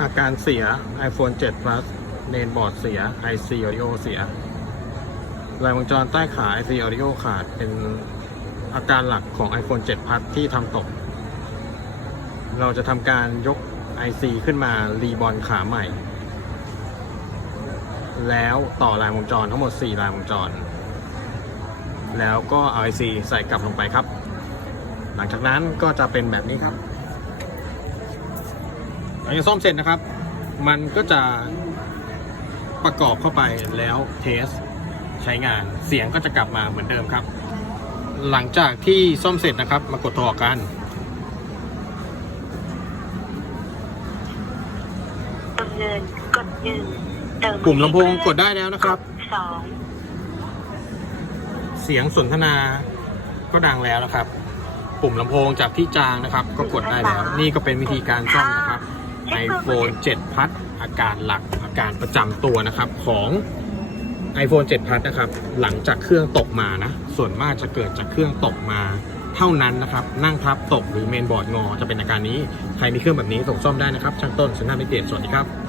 อาการเสีย iPhone 7 Plus เมนบอร์ดเสีย IC Audio เสียลายวงจรใต้ขา IC Audio ขาดเป็นอาการหลักของ iPhone 7 Plus ที่ทำตก เราจะทำการยก IC ขึ้นมารีบอลขาใหม่ แล้วต่อลายวงจรทั้งหมด 4 ลายวงจร แล้วก็เอา IC ใส่กลับลงไปครับ หลังจากนั้นก็จะเป็นแบบนี้ครับ ลังจากซ่อมเสร็จนะครับ มันก็จะประกอบเข้าไปแล้วเทสใช้งานเสียงก็จะกลับมาเหมือนเดิมครับ หลังจากที่ซ่อมเสร็จนะครับ มากดโทรออกกันดำเนินกดหนึ่งเติมปุ่มลำโพงกดได้แล้วนะครับ สองเสียงสนทนาก็ดังแล้วนะครับ ปุ่มลำโพงจากที่จางนะครับ ก็กดได้แล้ว นี่ก็เป็นวิธีการซ่อมนะครับ iPhone 7พัดอาการหลักอาการประจำตัวนะครับของ iPhone 7พัดนะครับ หลังจากเครื่องตกมานะ ส่วนมากจะเกิดจากเครื่องตกมาเท่านั้นนะครับ นั่งทับตกหรือเมนบอร์ดงอจะเป็นอาการนี้ ใครมีเครื่องแบบนี้ส่งซ่อมได้นะครับ ช่างต้นสุนทรมิเกตสวัสดีครับ